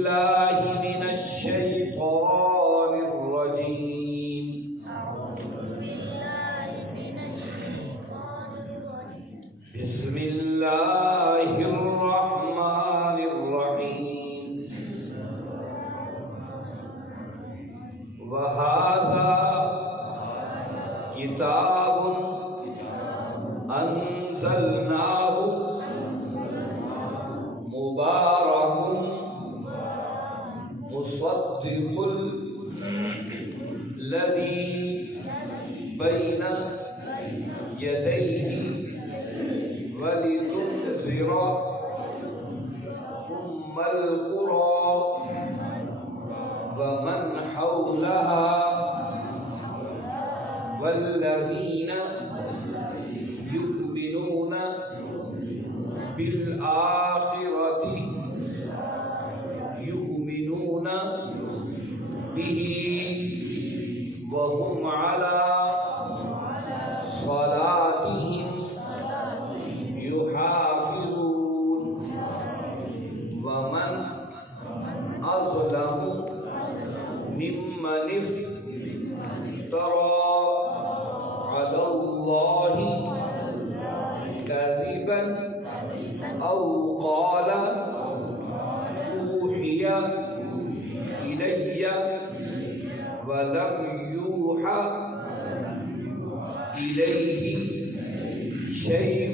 بالله من الشيطان الرجيم. بسم الله الرحمن الرحيم. وهذا كتاب أنزلناه مبارك مصدق الذي بين يديه ولتنذر أم القرى ومن حولها والذين يؤمنون بالآخرة يؤمنون به وهم على صلاتهم يحافظون. ومن أظلم ممن افترى على الله كذبا أو قال أوحي إلي ولم يوحى إليه شيء.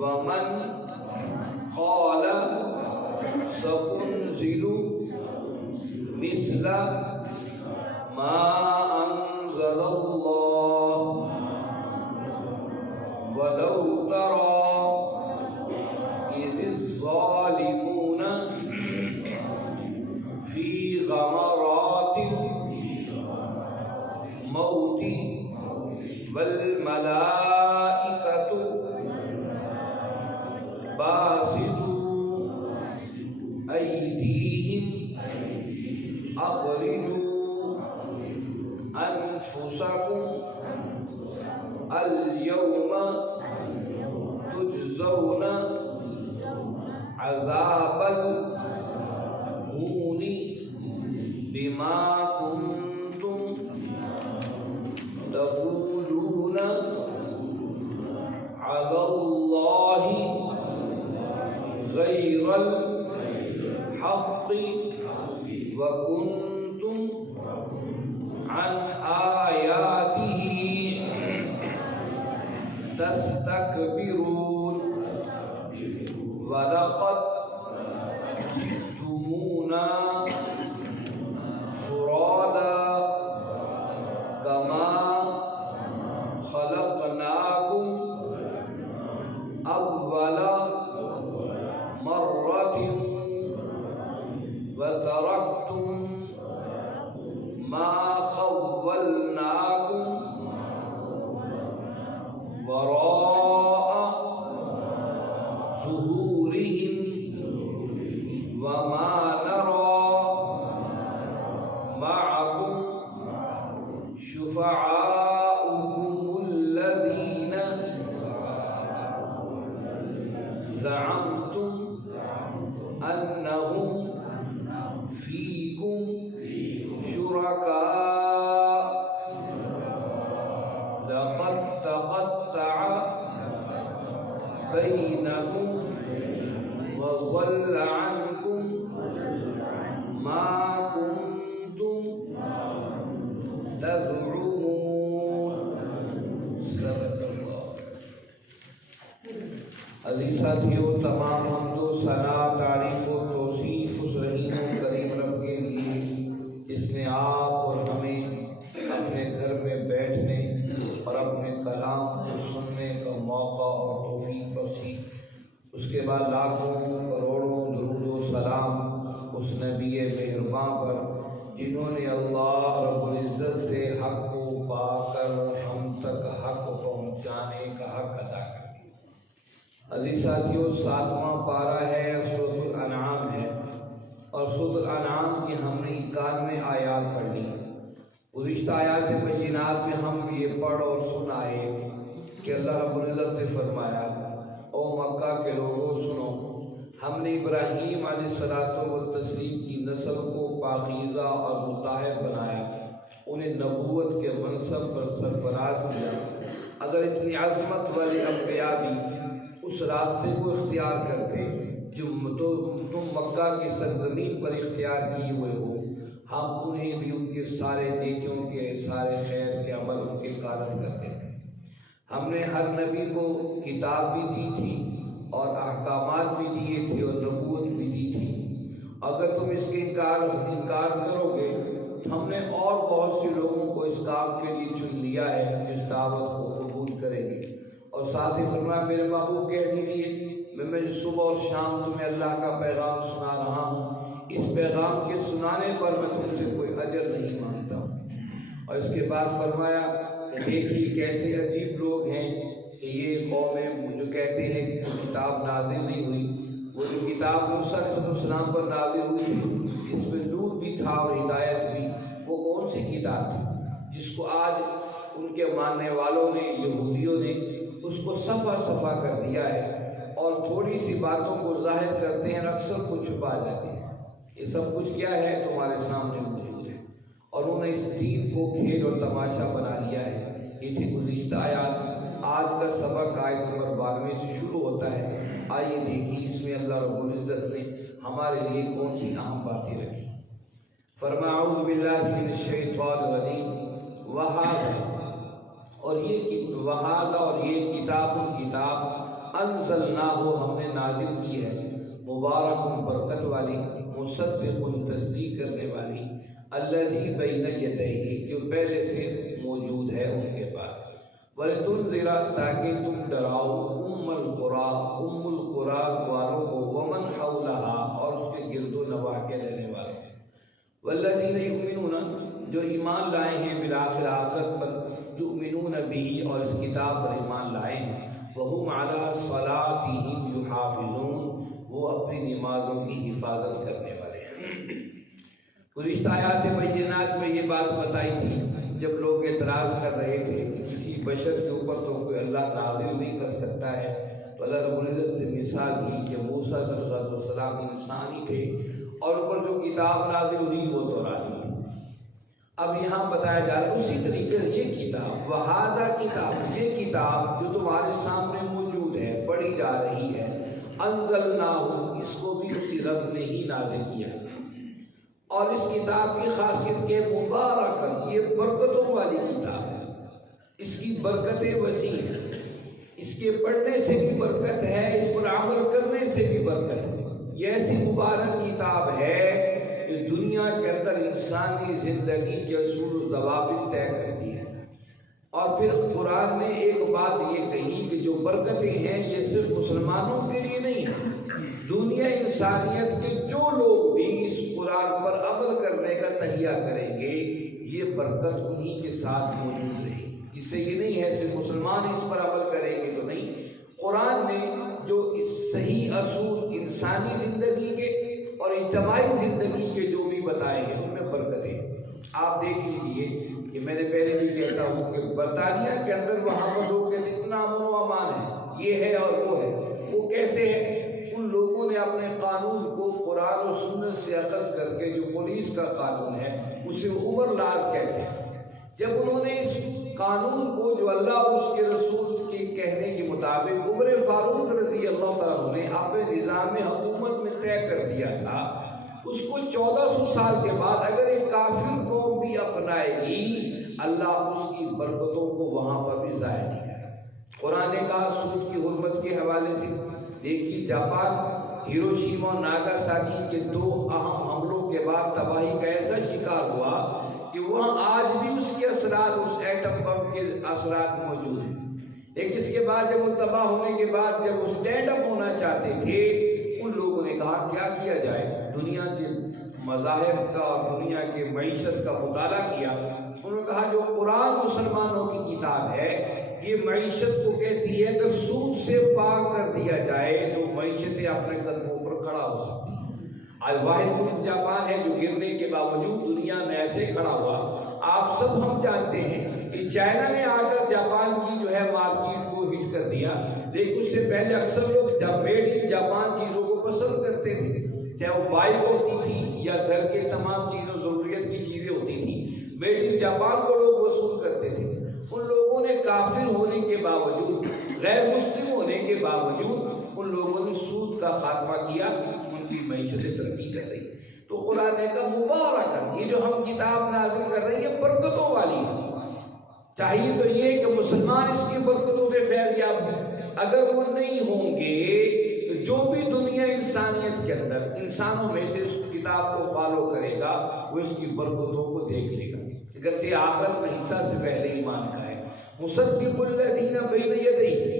ومن قال سأنزل مثل ما أنزل الله ولو ترى إذ الظالمون في غمرات الموت والملائكة باسطوا أيديهم أخرجوا أنفسكم اليوم تجزون عذاب الهون بما كنتم تقولون على الله غير الحق وكنتم عن آياته تستكبرون. ولقد جئتمونا فرادا كما خلقناكم أول مرة وتركتم ما خولناكم وراء ظهورهم وما نرى معكم شفعاءكم الذين زعمتم أنهم فيكم شركاء لقد تقطع بينكم وضل عنكم ما كنتم تزعمون. صدق اللہ. عزیز ساتھیو، تمام حمد و ثنا، تعریف و توصیف اس رحیم و کریم رب کے لیے جس نے آپ اور ہمیں اپنے گھر میں بیٹھنے اور اپنے کلام کو سننے کا موقع اور توفیق بخشی. اس کے بعد لاکھوں کروڑوں درود و سلام اس نبی مہربان پر جنہوں نے اللہ رب العزت سے حق کو پا کر ہم تک حق پہنچانے کا حق ادا کر دیا. عزیز ساتھیو، 7واں پارہ ہے، سورۃ الانعام ہے، اور سورۃ الانعام کی ہم نے 91 آیات پڑھ لی. گزشتہ آیات بینات میں ہم یہ پڑھ اور سن آئے کہ اللہ رب العزت نے فرمایا، او مکہ کے لوگوں سنو، ہم نے ابراہیم علیہ الصلوۃ والتسلیم کی نسل کو پاکیزہ اور مطہر بنایا، انہیں نبوت کے منصب پر سرفراز کیا۔ اگر اتنی عظمت والے انبیاء بھی اس راستے کو اختیار کرتے جو تم مکہ کی سرزمین پر اختیار کیے ہوئے ہو، ہم انہیں بھی ان کے سارے نیکیوں کے سارے خیر کے عمل ان کے قابل کرتے تھے۔ ہم نے ہر نبی کو کتاب بھی دی تھی اور احکامات بھی دیے تھے اور نبوت بھی دی تھی۔ اگر تم اس کے انکار کرو گے تو ہم نے اور بہت سے لوگوں کو اس کام کے لیے چن لیا ہے جو اس دعوت کو قبول کریں گے۔ اور ساتھ ہی فرمایا میرے محبوب کہہ دیجیے میں صبح اور شام تمہیں اللہ کا پیغام سنا رہا ہوں، اس پیغام کے سنانے پر میں تم سے کوئی اجر نہیں مانگتا ہوں۔ اور اس کے بعد فرمایا دیکھیے کیسے عجیب لوگ ہیں کہ یہ قومیں جو کہتے ہیں کہ کتاب نازل نہیں ہوئی، وہ جو کتاب موسیٰ علیہ السلام پر نازل ہوئی اس میں نور بھی تھا اور ہدایت بھی، وہ کون سی کتاب تھی جس کو آج ان کے ماننے والوں نے یہودیوں نے اس کو صفحہ صفحہ کر دیا ہے اور تھوڑی سی باتوں کو ظاہر کرتے ہیں اور اکثر کو چھپا جاتے ہیں۔ یہ سب کچھ کیا ہے تمہارے سامنے موجود ہے، اور انہوں نے اس دین کو کھیل اور تماشا بنا لیا ہے۔ یہ تھی گزشتہ آیات۔ آج کا سبق آیت نمبر 92 سے شروع ہوتا ہے۔ آئیے دیکھیے اس میں اللہ رب العزت نے ہمارے لیے کون سی اہم باتیں رکھی۔ فرمایا اعوذ باللہ من الشیطان الرجیم اور یہ کتاب انزلناہ ہم نے نازل کی ہے، مبارک برکت والی، مصدق تصدیق کرنے والی، الذی بین یدیہ جو پہلے سے موجود ہے ان کے پاس، وَلِتُنذِرَ تاکہ تم ڈراؤ ام القریٰ والوں کو، ومن حولها اور اس کے گرد و نواح کے رہنے والوں کو، والذین یؤمنون جو ایمان لائے ہیں بالآخر آخرت پر، یؤمنون بہ اور اس کتاب پر ایمان لائے ہیں، وہم علی صلاتہم یحافظون وہ اپنی نمازوں کی حفاظت کرنے والے ہیں۔ گزشتہ آیات بینات میں یہ بات بتائی تھی جب لوگ اعتراض کر رہے تھے کہ کسی بشر کے اوپر تو کوئی اللہ نازل نہیں کر سکتا ہے، تو اللہ رب العزت نے مثال دی کہ موسیٰ صلی اللہ علیہ وسلم انسان ہی تھے اور اوپر جو کتاب نازل ہوئی وہ تورات تھی۔ اب یہاں بتایا جا رہا ہے اسی طریقے سے یہ کتاب وہذا کتاب، یہ کتاب جو تمہارے سامنے موجود ہے پڑھی جا رہی ہے، انزلناہ اس کو بھی اسی رب نے ہی نازل کیا، اور اس کتاب کی خاصیت کے مبارکن یہ برکتوں والی کتاب ہے، اس کی برکتیں وسیع ہیں، اس کے پڑھنے سے بھی برکت ہے، اس پر عمل کرنے سے بھی برکت ہے۔ یہ ایسی مبارک کتاب ہے جو دنیا کے اندر انسانی زندگی کے اصول و ضوابط طے کرتی ہے۔ اور پھر قرآن نے ایک بات یہ کہی کہ جو برکتیں ہیں یہ صرف مسلمانوں کے لیے نہیں ہیں، دنیا انسانیت کے جو لوگ بھی اس قرآن پر عمل کرنے کا تہیہ کریں گے یہ برکت انہی کے ساتھ موجود رہے گی۔ اس سے یہ نہیں ہے صرف مسلمان اس پر عمل کریں گے تو نہیں، قرآن نے جو اس صحیح اصول انسانی زندگی کے اور اجتماعی زندگی کے جو بھی بتائے ہیں ان میں برکتیں آپ دیکھ لیجیے کہ میں نے پہلے بھی کہتا ہوں کہ برطانیہ کے اندر وہاں پر لوگ کہتے اتنا امن و امان ہے، یہ ہے اور وہ ہے، وہ کیسے ہے؟ ان لوگوں نے اپنے قانون کو قرآن و سنت سے اخذ کر کے جو پولیس کا قانون ہے اسے عمر لاز کہتے ہیں۔ جب انہوں نے اس قانون کو جو اللہ اور اس کے رسول کے کہنے کے مطابق عمر فاروق رضی اللہ تعالیٰ نے اپنے نظام حکومت میں طے کر دیا تھا، اس کو 1400 سال کے بعد اگر ایک کافر قوم بھی اپنائے گی اللہ اس کی برکتوں کو وہاں پر بھی ضائع نہیں کرے۔ قرآن نے کہا سود کی حرمت کے حوالے سے دیکھیے جاپان ہیروشیما اور ناگاساکی کے 2 اہم حملوں کے بعد تباہی کا ایسا شکار ہوا کہ وہاں آج بھی اس کے اثرات، اس ایٹم بم کے اثرات موجود ہیں۔ لیکن اس کے بعد جب وہ تباہ ہونے کے بعد جب وہ اسٹینڈ اپ ہونا چاہتے تھے ان لوگوں نے کہا کیا کیا جائے، دنیا کے مذاہب کا اور دنیا کے معیشت کا مطالعہ کیا، انہوں نے کہا جو قرآن مسلمانوں کی کتاب ہے یہ معیشت کو کہتی ہے اگر سود سے پاک کر دیا جائے تو معیشتیں اپنے قدموں پر کھڑا ہو سکتی ہیں۔ آج واحد ملک جاپان ہے جو گرنے کے باوجود دنیا میں ایسے کھڑا ہوا۔ آپ سب ہم جانتے ہیں کہ چائنا نے آ کر جاپان کی جو ہے مارکیٹ کو ہٹ کر دیا، لیکن اس سے پہلے اکثر لوگ جب میڈ ان جاپان چیزوں کو پسند کرتے تھے، چاہے وہ بائک ہوتی تھی یا گھر کے تمام چیزوں ضروریت کی چیزیں ہوتی تھیں، میڈ ان جاپان کو لوگ وصول کرتے تھے۔ ان لوگوں نے کافر ہونے کے باوجود، غیر مسلم ہونے کے باوجود ان لوگوں نے سود کا خاتمہ کیا، ان کی معیشت ترقی کر رہی۔ تو قرآن کا مبارک، یہ جو ہم کتاب نازل کر رہے ہیں یہ برکتوں والی ہے۔ چاہیے تو یہ کہ مسلمان اس کی برکتوں سے فیض یاب ہوں۔ اگر وہ نہیں ہوں گے تو جو بھی دنیا انسانیت کے اندر انسانوں میں سے اس کتاب کو فالو کرے گا وہ اس کی برکتوں کو دیکھ لے گا۔ اگرچہ آخرت میں حصہ سے پہلے ایمان کا ہے۔ مصدق الذین بین یدیہ،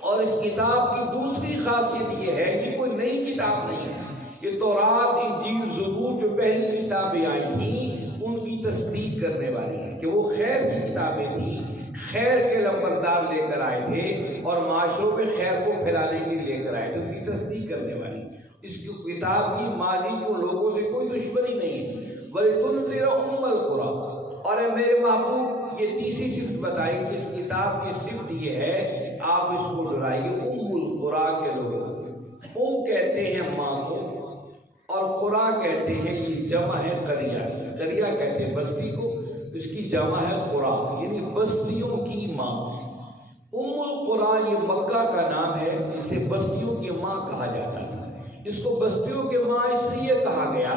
اور اس کتاب کی دوسری خاصیت یہ ہے کہ کوئی نئی کتاب نہیں ہے۔ یہ تورات، انجیل، زبور جو پہلی کتابیں آئی تھیں ان کی تصدیق کرنے والی ہے کہ وہ خیر کی کتابیں تھیں، خیر کے لمبردار لے کر آئے تھے اور معاشروں میں خیر کو پھیلانے کے لیے لے کر آئے تھے، ان کی تصدیق کرنے والی۔ اس کی کتاب کی ماضی کے لوگوں سے کوئی دشمنی نہیں ہے۔ وَلِتُنذِرَ أُمَّ الْقُرَىٰ، اور اے میرے محبوب یہ تیسری صفت بتائی کہ اس کتاب کی صفت یہ ہے آپ اس کو ڈرائیے ام القریٰ کے لوگوں۔ ام کہتے ہیں ماں کو اور قریٰ کہتے ہیں، یہ جمع ہے قریہ، قریہ کہتے ہیں بستی کو، اس کی جمع ہے قریٰ، یعنی بستیوں کی ماں۔ ام القریٰ یہ مکہ کا نام ہے، اسے بستیوں کی ماں کہا جاتا تھا۔ اس کو بستیوں کے ماں اس لیے کہا گیا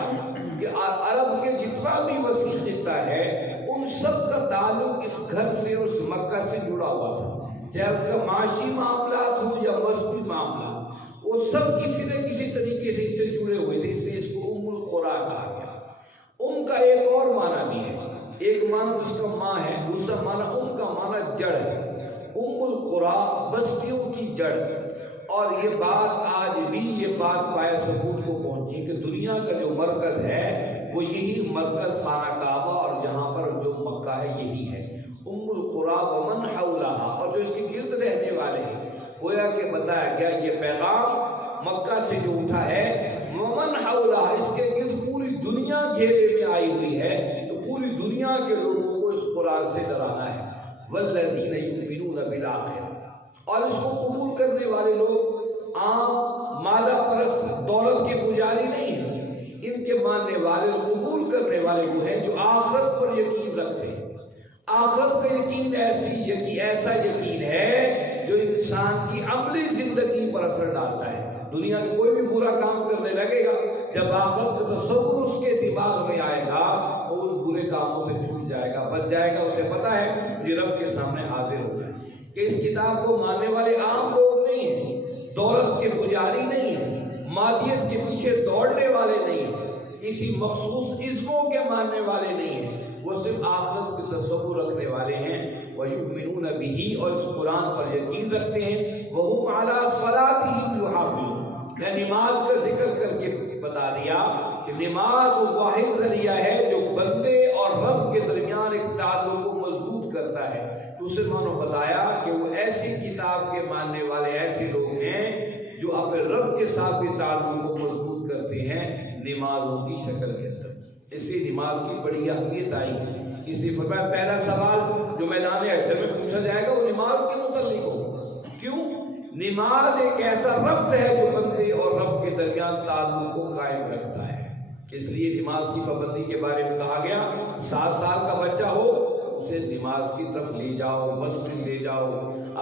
کہ عرب کے جتنا بھی وسیع خطہ ہے ان سب کا تعلق اس گھر سے اور اس مکہ سے جڑا ہوا تھا، چاہے ان کا معاشی معاملات ہوں یا مذہبی معاملات، وہ سب کسی نہ کسی طریقے سے اس سے جڑے ہوئے تھے، اس لیے اس کو ام القریٰ کہا گیا۔ ام کا ایک اور معنی بھی ہے، ایک معنی اس کا ماں ہے، دوسرا معنی ام کا معنی جڑ ہے۔ ام القریٰ بستیوں کی جڑ، اور یہ بات آج بھی یہ بات پایا ثبوت کو پہنچی کہ دنیا کا جو مرکز ہے وہ یہی مرکز خانہ کعبہ اور جہاں پر جو مکہ ہے یہی ہے۔ ام القریٰ ومن حولہا، اور جو اس کے گرد رہنے والے ہیں، گویا کہ بتایا گیا یہ پیغام مکہ سے جو اٹھا ہے ومن حولہا، اس کے گرد پوری دنیا گھیرے میں آئی ہوئی ہے، تو پوری دنیا کے لوگوں کو اس قرآن سے ڈرانا ہے۔ والذین یؤمنون بالآخرہ، اور اس کو قبول کرنے والے لوگ عام مالا پرست دولت کے پجاری نہیں ہیں، ان کے ماننے والے قبول کرنے والے وہ ہیں جو آخرت پر یقین رکھتے ہیں۔ آخرت کا یقین ایسا یقین ہے جو انسان کی عملی زندگی پر اثر ڈالتا ہے۔ دنیا کے کوئی بھی برا کام کرنے لگے گا، جب آخرت کا تصور اس کے دماغ میں آئے گا وہ ان برے کاموں سے چھوٹ جائے گا، بچ جائے گا، اسے پتہ ہے یہ رب کے سامنے حاضر ہو جائے کہ اس کتاب کو ماننے والے عام لوگ نہیں ہیں، دولت کے پجاری نہیں ہیں، مادیت کے پیچھے دوڑنے والے نہیں ہیں، کسی مخصوص عزموں کے ماننے والے نہیں ہیں، وہ صرف آخرت کے تصور رکھنے والے ہیں۔ وَيُؤْمِنُونَ بِهِ، اور اس قرآن پر یقین رکھتے ہیں۔ وَهُمْ عَلَىٰ صَلَاتِهِمْ يُحَافِظُونَ، میں نماز کا ذکر کر کے بتا دیا کہ نماز وہ واحد ذریعہ ہے جو بندے اور رب کے درمیان ایک تعلق کو مضبوط کرتا ہے۔ دوسرے معنوں بتایا کہ وہ ایسی کتاب کے ماننے والے ایسے لوگ ہیں جو اپنے رب کے ساتھ بھی تعلق کو مضبوط کرتے ہیں نمازوں کی شکل کے اندر۔ اس لیے نماز کی بڑی اہمیت آئی ہے۔ اس لیے فرمایا پہلا سوال جو میدان حشر میں پوچھا جائے گا وہ نماز کے متعلق ہو۔ کیوں؟ نماز ایک ایسا ربط ہے جو بندے اور رب کے درمیان تعلق کو قائم رکھتا ہے۔ اس لیے نماز کی پابندی کے بارے میں کہا گیا 7 سال کا بچہ ہو اسے نماز کی طرف لے جاؤ، مسجد لے جاؤ،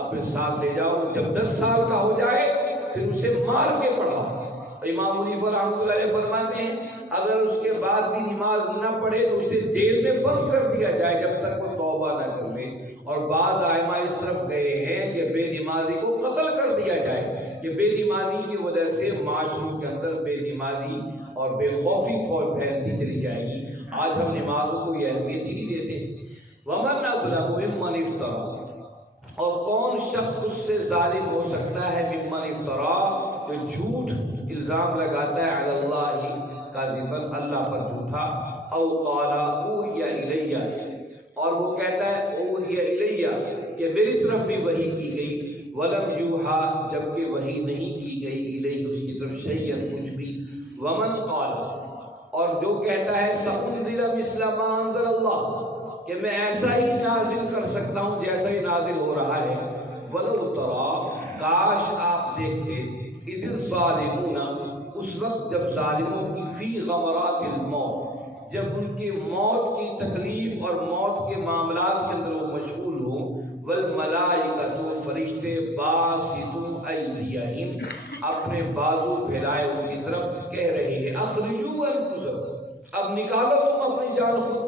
اپنے ساتھ لے جاؤ۔ جب 10 سال کا ہو جائے پھر اسے مار کے پڑھاؤ۔ امام حنیفہ رحمۃ اللہ علیہ فرماتے ہیں اگر اس کے بعد بھی نماز نہ پڑھے تو اسے جیل میں بند کر دیا جائے جب تک وہ توبہ نہ کر لے۔ اور بعض ائمہ اس طرف گئے ہیں کہ بے نمازی کو قتل کر دیا جائے، کہ بے نمازی کی وجہ سے معاشروں کے اندر بے نمازی اور بے خوفی پھیلتی چلی جائے گی۔ آج ہم نمازوں کو یہ اہمیت ہی نہیں دیتے۔ ومن اظلم ممن افترى، اور کون شخص اس سے ظالم ہو سکتا ہے ممن افترى، جو جھوٹ الزام لگاتا ہے علی اللہ کاذبا، اللہ پر جھوٹا، او قال اوحی الی، اور وہ کہتا ہے اوحی الی کہ میری طرف بھی وحی کی گئی، ولم یوحا جبکہ وحی نہیں کی گئی الیہ اس کی طرف شیئا کچھ بھی، ومن قال، اور جو کہتا ہے سأنزل مثل ما انزل اللہ کہ میں ایسا ہی نازل کر سکتا ہوں جیسا ہی نازل ہو رہا ہے، ولو تری، کاش آپ دیکھتے اذ الظالمون، اس وقت جب ظالموں کی فی غمرات الموت، جب ان کی موت کی تکلیف اور موت کے معاملات کے اندر وہ مشغول ہوں، والملائکۃ، فرشتے باسطوا ایدیہم، اپنے بازو پھیلائے ان کی طرف کہہ رہے ہیں اخرجوا انفسکم، اب نکالو تم اپنی جان خود،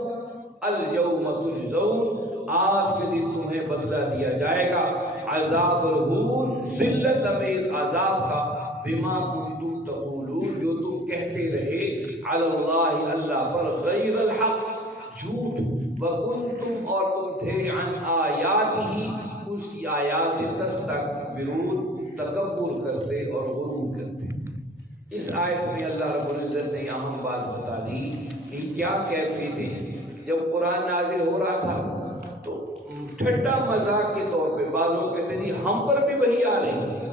الیوم تجزون، آج کے دن تمہیں بدلہ دیا جائے گا، عذاب الہون، ذلت امیز عذاب کا، بما کنتم تقولون، جو تم کہتے رہے، علی اللہ، اللہ پر، غیر الحق، جھوٹ، وکنتم، اور تم تھے، عن آیاتہ، اس کی آیات سے تستکبرون، تکبر کرتے اور غرور کرتے۔ اس آیت میں اللہ رب العزت نے اہم بات بتا دی کہ کیا کیفیتیں۔ جب قرآن نازل ہو رہا تھا تو ٹھٹا مذاق کے طور پہ بعض لوگ کہتے ہیں ہم پر بھی وحی آ رہی ہے،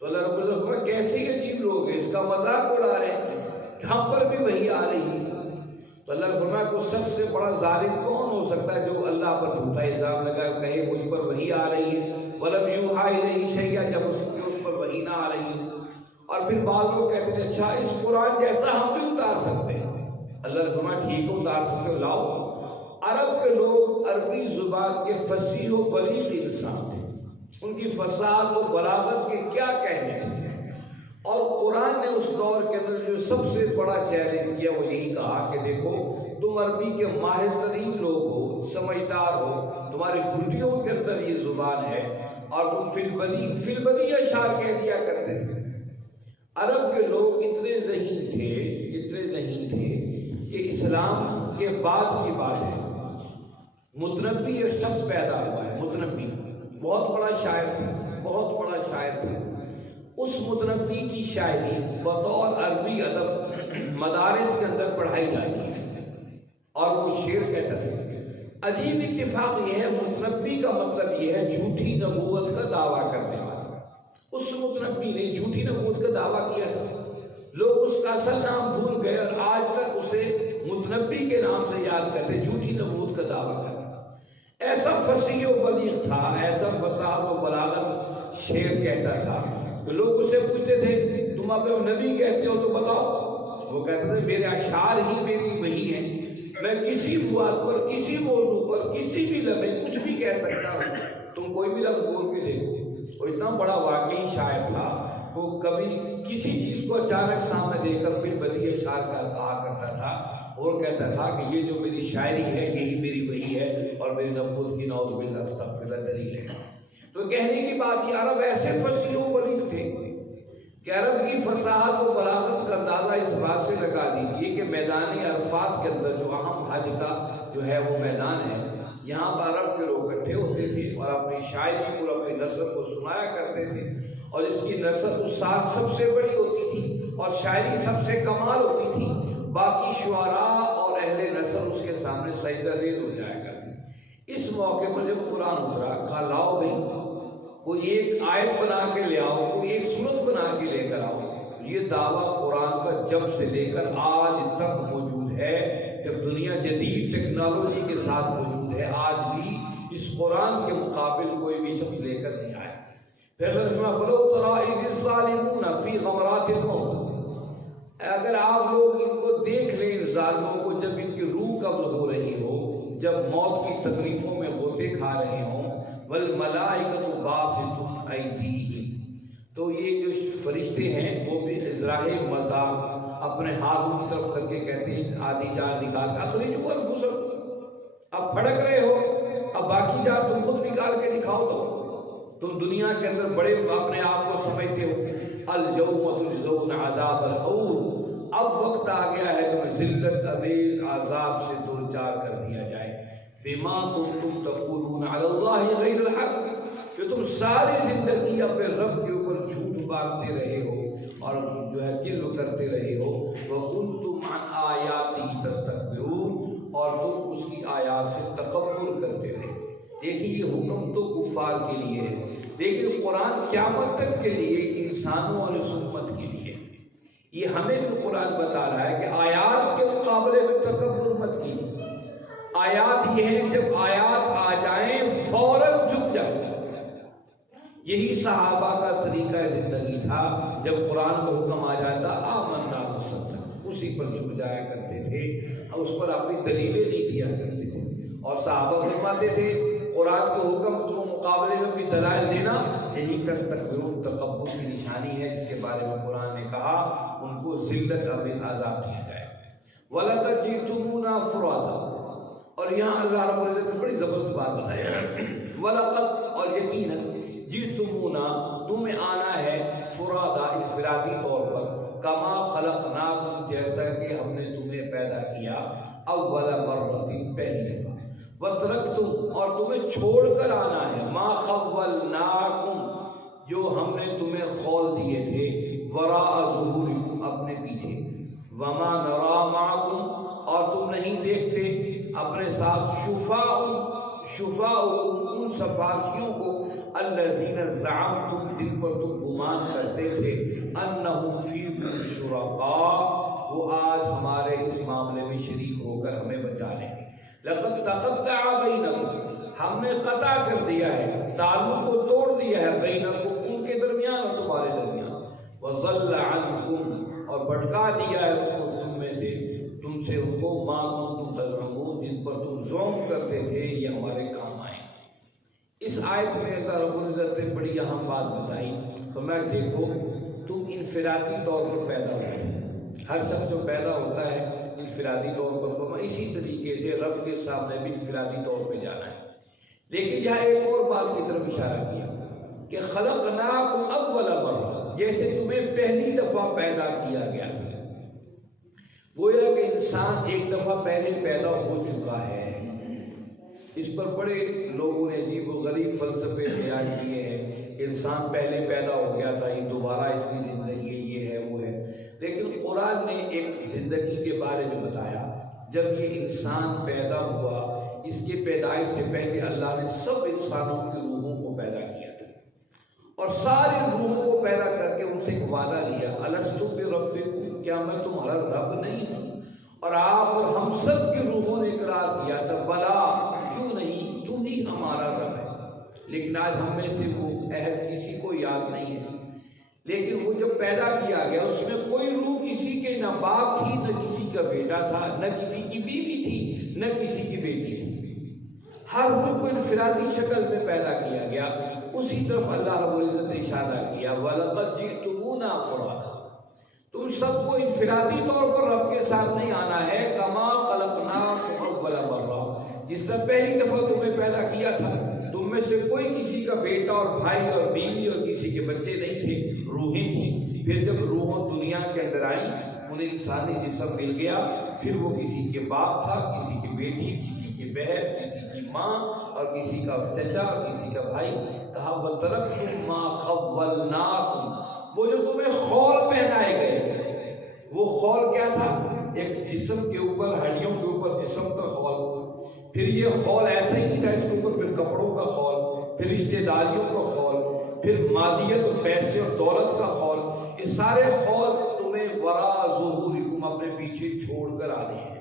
تو اللہ رب العزت فرمایا کیسے عجیب لوگ ہیں، اس کا مذاق اڑا رہے ہیں، ہم پر بھی وحی آ رہی ہے۔ تو اللہ نے فرمایا کوئی سب سے بڑا ظالم کون ہو سکتا ہے جو اللہ پر جھوٹا الزام لگائے، کہے مجھ پر وحی آ رہی ہے، وَلَمْ يُوحَىٰ إِلَيْهِ شَيْئًا، جب اس پر وحی نہ آ رہی ہے۔ اور پھر بعض لوگ کہتے ہیں اچھا اس قرآن جیسا ہم بھی اتار سکتے ہیں۔ اللہ نے فرمایا ٹھیک ہے اتار سکتے ہو، لاؤ۔ عرب کے لوگ عربی زبان کے فصیح و بلیغ انسان تھے، ان کی فصاحت و بلاغت کے کیا کہنے ہیں، اور قرآن نے اس دور کے اندر جو سب سے بڑا چیلنج کیا وہ یہی کہا کہ دیکھو تم عربی کے ماہر ترین لوگ ہو، سمجھدار ہو، تمہاری گھٹیوں کے اندر یہ زبان ہے، اور تم فی البدیہہ اشعار کہہ دیا کرتے تھے۔ عرب کے لوگ اتنے ذہین تھے کہ اسلام کے بعد کی بات ہے، متنبی ایک شخص پیدا ہوا ہے، متنبی بہت بڑا شاعر تھا، اس متنبی کی شاعری بطور عربی ادب مدارس کے اندر پڑھائی جاتی ہے، اور وہ شعر کہتا ہے۔ عجیب اتفاق یہ ہے، متنبی کا مطلب یہ ہے جھوٹی نبوت کا دعویٰ کرنے والا۔ اس متنبی نے جھوٹی نبوت کا دعویٰ کیا تھا، لوگ اس کا اصل نام بھول گئے اور آج تک اسے متنبی کے نام سے یاد کرتے، جھوٹی نبوت کا دعویٰ کرتے۔ ایسا فصیح و بلیغ تھا، ایسا فصاحت و بلاغت شعر کہتا تھا کہ لوگ اسے پوچھتے تھے تم اپنے نبی کہتے ہو تو بتاؤ، وہ کہتے تھے میرے اشعار ہی میری وحی ہیں، میں کسی بات پر، کسی موضوع پر، کسی بھی لمحے کچھ بھی کہہ سکتا ہوں، تم کوئی بھی لفظ بول کے دیکھو۔ وہ اتنا بڑا واقعی شاعر تھا، وہ کبھی کسی چیز کو اچانک سامنے دے کر پھر بدیع اشعار کا کہا کرتا تھا، اور کہتا تھا کہ یہ جو میری شاعری ہے یہی میری وحی ہے اور میری نبوت کی نعوذ باللہ استغفر اللہ دلیل ہے۔ تو کہنے کی بات یہ عرب ایسے فصیح و بلیغ تھے کہ عرب کی فصاحت و بلاغت کا اندازہ اس بات سے لگا دیجیے کہ میدان عرفات کے اندر جو اہم حج کا جو ہے وہ میدان ہے، یہاں پر عرب کے لوگ اکٹھے ہوتے تھے اور اپنی شاعری کو، اپنی نثر کو سنایا کرتے تھے، اور اس کی نثر اس سال سب سے بڑی ہوتی تھی اور شاعری سب سے کمال ہوتی تھی، باقی شعراء اور اہل نثر اس کے سامنے سجدہ ریز ہو جایا کرتے۔ اس موقع پر جب قرآن اترا، کہا لاؤ بھائی کوئی ایک آیت بنا کے لے آؤ، کوئی ایک سورت بنا کے لے کر آؤ۔ یہ دعویٰ قرآن کا جب سے لے کر آج تک موجود ہے، جب دنیا جدید ٹیکنالوجی کے ساتھ موجود ہے، آج بھی اس قرآن کے مقابل کوئی بھی شخص لے کر نہیں آیا۔ پھر اللہ نے فرمایا فَلَوْ تَرَىٰ إِذِ الظَّالِمُونَ فِي غَمَرَاتِ الْمَوْتِ، اگر آپ لوگ ان کو دیکھ لیں، ان ظالموں کو، جب ان کی روح قبض ہو رہی ہو، جب موت کی تکلیفوں میں غوطے کھا رہے ہوں، وَالْمَلَائِكَةُ بَاسِطُو أَيْدِيهِمْ، تو یہ جو فرشتے ہیں وہ بھی اِزراءِ مذاق اپنے ہاتھوں کی طرف کر کے کہتے ہیں آدھی جان نکال کر اخرجوا انفسکم، اب پھڑک رہے ہو، اب باقی جان تم خود نکال کے دکھاؤ، تو تم دنیا کے اندر بڑے اپنے آپ کو سمجھتے ہو، اليوم تجزون عذاب الہون، اب وقت آ گیا ہے تمہیں ذلت امیز عذاب سے دو چار کر دیا جائے، بما کنتم تقولون علی اللہ غیر الحق، جو تم ساری زندگی اپنے رب کے اوپر جھوٹ باندھتے رہے ہو اور جو ہے کذب کرتے رہے ہو، وَكُنْتُمْ عَنْ آیَاتِهِ تَسْتَكْبِرُونَ، اور تم اس کی آیات سے تکبر کرتے رہے۔ دیکھیے یہ حکم تو کفار کے لیے ہے، لیکن قرآن قیامت تک کے لیے انسانوں اور اس امت کے لیے، یہ ہمیں جو قرآن بتا رہا ہے کہ آیات کے مقابلے میں تکبر مت کیجیے۔ آیات یہ ہیں جب آیات آ جائیں فوراً جھک جائیں، یہی صحابہ کا طریقہ زندگی تھا، جب قرآن کا حکم آ جاتا آمنا مصدق اسی پر جھک جایا کرتے تھے، اور اس پر اپنی دلیلیں نہیں دیا کرتے تھے۔ اور صحابہ فرماتے تھے قرآن کے حکم کو مقابلے میں بھی دلائل دینا یہی تستکبرون تکبر کی نشانی ہے، جس کے بارے میں قرآن نے کہا ان کو ذلت اب عذاب دیا جائے۔ وَلَقَدْ جِئْتُمُونَا فُرَادًا، اور یہاں اللہ رب العزت نے بڑی زبردست بات بتائی ہے، وَلَقَدْ، اور یقیناً، جِئْتُمُونَا، تمہیں آنا ہے، فُرَادًا، انفرادی طور پر، کما خلقناکم، جیسا کہ ہم نے تمہیں پیدا کیا، اول مرۃ، پہلی دفعہ، وترکتم، اور تمہیں چھوڑ کر آنا ہے، ما خولناکم، جو ہم نے تمہیں خول دیے تھے، وراء ظہورکم، اپنے پیچھے، وما نرا معکم، اور تم نہیں دیکھتے اپنے ساتھ، شفاءکم، ان سفارشیوں کو، الذین زعمتم، جن پر تم گمان کرتے تھے، انہم فیکم شرکاء، وہ آج ہمارے اس معاملے میں شریک ہو کر ہمیں بچا لیں گے۔ لقد تقطع بینکم، ہم نے قطع کر دیا ہے، تعلق کو توڑ دیا ہے، بینکم، ان کے درمیان اور تمہارے درمیان، وضل عنکم، اور بھٹکا دیا ہے ان کو تم سے ان کو، ما کنتم تزعمون، جن پر تم زعم کرتے تھے یہ ہمارے کام آئے۔ اس آیت میں اللہ رب العزت نے بڑی اہم بات بتائی، تو میں دیکھو تم انفرادی طور پر پیدا ہوئے، ہر شخص جو پیدا ہوتا ہے انفرادی طور پر، تو اسی طریقے سے رب کے سامنے بھی انفرادی طور پہ جانا ہے۔ لیکن یہاں ایک اور بات کی طرف اشارہ کیا کہ خلقناکم اول مرہ، جیسے تمہیں پہلی دفعہ پیدا کیا گیا تھا، گویا کہ انسان ایک دفعہ پہلے پیدا ہو چکا ہے۔ اس پر بڑے لوگوں نے عجیب و غریب فلسفے بیان کیے ہیں، انسان پہلے پیدا ہو گیا تھا، یہ دوبارہ اس کی زندگی ہے، یہ ہے وہ ہے، لیکن قرآن نے ایک زندگی کے بارے میں بتایا، جب یہ انسان پیدا ہوا، اس کے پیدائش سے پہلے اللہ نے سب انسانوں کی روحوں کو پیدا کیا تھا، اور ساری روحوں کو پیدا کر کے ان سے ایک وعدہ لیا، الستو بربکم، کیا میں تمہارا رب نہیں ہوں؟ اور آپ اور ہم سب کی روحوں نے اقرار کیا تھا، بلا، کیوں نہیں، تو ہی ہمارا رب ہے۔ لیکن آج ہم میں سے وہ عہد کسی کو یاد نہیں ہے، لیکن وہ جب پیدا کیا گیا اس میں کوئی روح کسی کے نہ باپ تھی، نہ کسی کا بیٹا تھا، نہ کسی کی بیوی تھی، نہ کسی کی بیٹی تھی، ہر روح کو انفرادی شکل میں پیدا کیا گیا۔ اسی طرف اللہ رب العزت نے اشارہ کیا، وَلَقَدْ جِئْتُمُونَا فُرَادًا، تم سب کو انفرادی طور پر رب کے سامنے آنا ہے، کما خلقناکم اول مرہ، جس نے پہلی دفعہ تمہیں پیدا کیا تھا، تم میں سے کوئی کسی کا بیٹا اور بھائی اور بیوی اور کسی کے بچے نہیں تھے، روحیں تھیں۔ پھر جب روحوں دنیا کے اندر آئیں، انہیں انسانی جسم مل گیا، پھر وہ کسی کے باپ تھا، کسی کی بیٹی، کسی کی بہن، کسی کی ماں، اور کسی کا چچا اور کسی کا بھائی۔ کہا وَتَرَکْتُم مَا خَوَّلْنَاكُمْ، وہ جو تمہیں خول پہنائے گئے، وہ خول کیا تھا؟ ایک جسم کے اوپر، ہڈیوں کے اوپر جسم کا خول، پھر یہ خول ایسا ہی نہیں تھا، اس کے اوپر پھر کپڑوں کا خول، پھر رشتہ داریوں کا خول، پھر مادیت اور پیسے اور دولت کا خول، یہ سارے خول تمہیں وراء ظہورکم، اپنے پیچھے چھوڑ کر آنے ہیں۔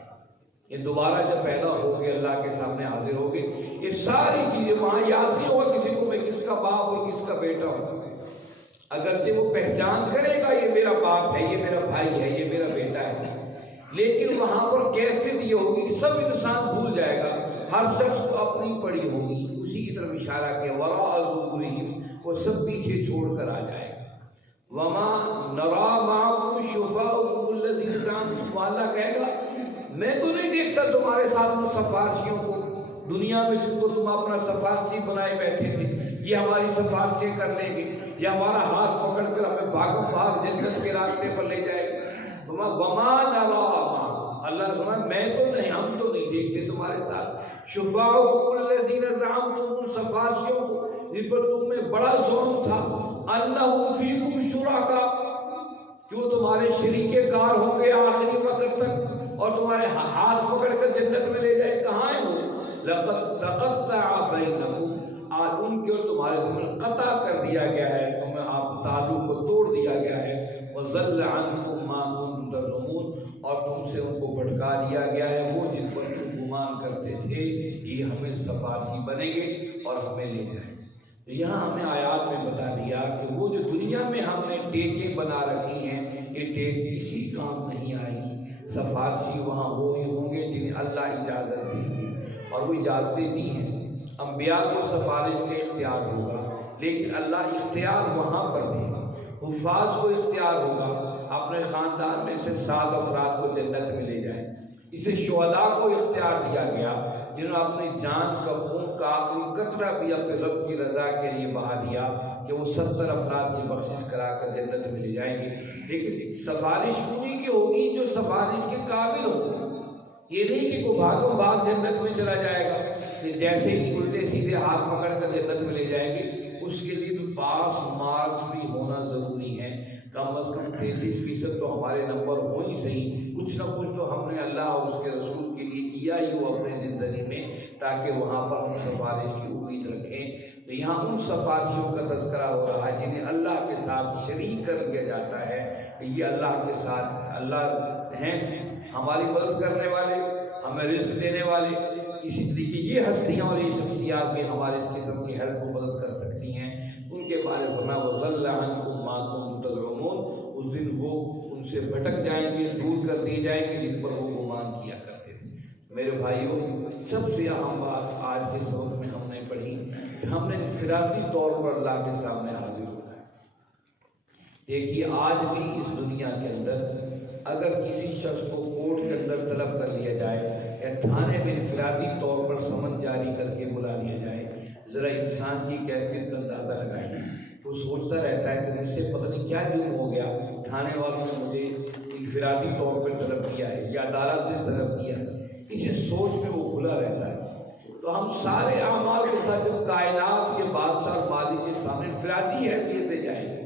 یہ دوبارہ جب پیدا ہوگے اللہ کے سامنے حاضر ہوگے، یہ ساری چیزیں وہاں یاد نہیں ہوگا کسی کو میں کس کا باپ اور کس کا بیٹا ہوں، اگرچہ وہ پہچان کرے گا یہ میرا باپ ہے، یہ میرا بھائی ہے، یہ میرا بیٹا ہے، لیکن وہاں پر کیفیت یہ ہوگی کہ سب انسان بھول جائے گا، ہر شخص کو اپنی پڑی ہوگی۔ اسی کی طرف اشارہ کیا، وراء ظہورہم، وہ سب پیچھے چھوڑ کر آ جائے گا۔ وما نرا معکم شفعاءکم الذین زعمتم، اللہ کہے گا میں تو نہیں دیکھتا تمہارے ساتھ ان سفارشیوں کو دنیا میں، جن کو تم اپنا سفارشی بنائے بیٹھے تھے، یہ ہماری سفارشیں کر لیں گے، یہ ہمارا ہاتھ پکڑ کر ہمیں بھاگم بھاگ جنت کے راستے پر لے جائے گا۔ وما نرا، اللہ نے فرمایا میں تو نہیں، ہم تو نہیں دیکھتے تمہارے ساتھ، شفعاءکم الذین زعمتم، ان سفارشیوں کو جن پر تمہیں بڑا ظلم تھا، انہم فیکم شرکاء، کہ وہ تمہارے شریک کار ہوں گے آخری وقت تک، اور تمہارے ہاتھ پکڑ کر جنت میں لے جائے۔ کہاں ہیں وہ؟ لقد تقطع بینکم، آج ان کے اور تمہارے درمیان قطع کر دیا گیا ہے، تمہیں آپ تعلق کو توڑ دیا گیا ہے، وضل عنکم ما کنتم تزعمون، اور تم سے ان کو بھٹکا دیا گیا ہے وہ جن پر تم گمان کرتے تھے یہ ہمیں سفارشی بنیں گے اور ہمیں لے جائیں گے۔ یہاں ہمیں آیات میں بتا دیا کہ وہ جو دنیا میں ہم نے ٹیکیں بنا رکھی ہیں یہ ٹیک کسی کام نہیں آئے گی. سفارشی وہاں وہی ہوں گے جنہیں اللہ اجازت دیں گے، اور وہ اجازتیں دی ہیں. انبیاء کو سفارش کا اختیار ہوگا لیکن اللہ اختیار وہاں پر دے گا. حفاظ کو اختیار ہوگا اپنے خاندان میں سے 7 افراد کو جنت میں لے جائیں. اسے شہداء کو اختیار دیا گیا جنہوں نے اپنی جان کا خون کا آخری قطرہ بھی اپنے رب کی رضا کے لیے بہا دیا کہ وہ 70 افراد کی بخشش کرا کر جنت میں لے جائیں گے. لیکن سفارش انہیں کی ہوگی جو سفارش کے قابل ہو. یہ نہیں کہ کوئی بھاگم بھاگ جنت میں چلا جائے گا کہ جیسے ہی الٹے سیدھے ہاتھ پکڑ کر جنت میں لے جائیں گے. اس کے لیے بھی پاس مارکس بھی ہونا ضروری ہے. کم از کم 33% تو ہمارے نمبر ہو ہی صحیح. کچھ نہ کچھ تو ہم نے اللہ اور اس کے رسول کے لیے کیا ہی ہو اپنے زندگی میں، تاکہ وہاں پر ہم سفارش کی امید رکھیں. تو یہاں ان سفارشوں کا تذکرہ ہو رہا ہے جنہیں اللہ کے ساتھ شریک کر دیا جاتا ہے کہ یہ اللہ کے ساتھ اللہ ہیں، ہماری مدد کرنے والے، ہمیں رزق دینے والے. اسی طریقے یہ ہستیاں اور یہ شخصیات بھی ہمارے اس قسم کی ہیلپ کو مدد کر سکتی ہیں. ان کے بارے میں فرمایا وَضَلَّ عَنْكُمْ مَا كُنْتُمْ تَزْعُمُونَ. اس دن وہ ان سے بھٹک جائیں گے، دور کر دیے جائیں گے جن پر وہ گمان کیا کرتے تھے. میرے بھائیوں، سب سے اہم بات آج کے سبق میں ہم نے پڑھی کہ ہم نے انفرادی طور پر اللہ کے سامنے حاضر ہونا ہے. دیکھیے آج بھی اس دنیا کے اندر اگر کسی شخص کو کورٹ کے اندر طلب کر لیا جائے یا تھانے میں انفرادی طور پر سمن جاری کر کے بلا لیا جائے، ذرا انسان کی کیفیت کا اندازہ لگائیے. وہ سوچتا رہتا ہے کہ مجھ سے پتہ نہیں کیا جرم ہو گیا، تھانے والوں نے مجھے انفرادی طور پر طلب کیا ہے یا عدالت نے طلب کیا ہے. اسی سوچ میں وہ کھلا رہتا ہے. تو ہم سارے اعمال کے ساتھ جب کائنات کے بادشاہ اور مالک کے سامنے انفرادی حیثیت سے جائیں گے،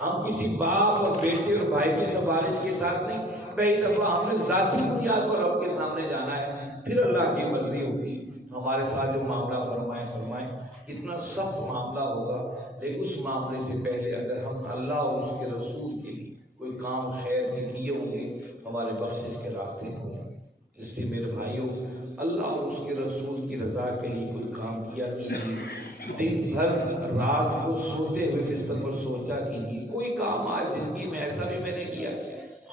ہم کسی باپ اور بیٹے اور بھائی کی سفارش کے ساتھ نہیں، پہلی دفعہ ہم نے ذاتی بنیاد پر رب کے سامنے جانا ہے، پھر اللہ کی مرضی ہوگی. ہمارے ساتھ جو معاملہ فرمائے اتنا سخت معاملہ ہوگا، لیکن اس معاملے سے پہلے اگر ہم اللہ اور اس کے رسول کے لیے کوئی کام خیر کے کیے ہوں گے، ہمارے بخشش کے راستے ہوں گے. اس لیے میرے بھائیوں، اللہ اور اس کے رسول کی رضا کے لیے کوئی کام کیا کیجیے. دن بھر رات کو سوتے ہوئے بستر پر سوچا کیجیے کوئی کام آج زندگی میں ایسا بھی میں نے کیا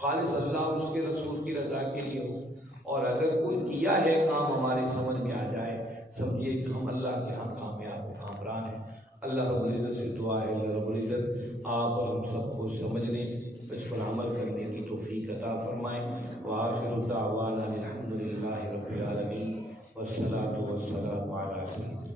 خالص اللہ اور اس کے رسول کی رضا کے لیے ہو. اور اگر کوئی کیا ہے کام ہماری سمجھ میں آ جائے، سمجھیے کہ ہم اللہ کے ہاں کامیاب کامران ہیں. اللہ رب العزت سے دعا ہے اللہ رب العزت آپ اور ہم سب کو سمجھنے، اس پر عمل کرنے کی توفیق عطا فرمائیں. وآخر دعوانا الحمد للہ رب العالمین والصلاۃ والسلام علی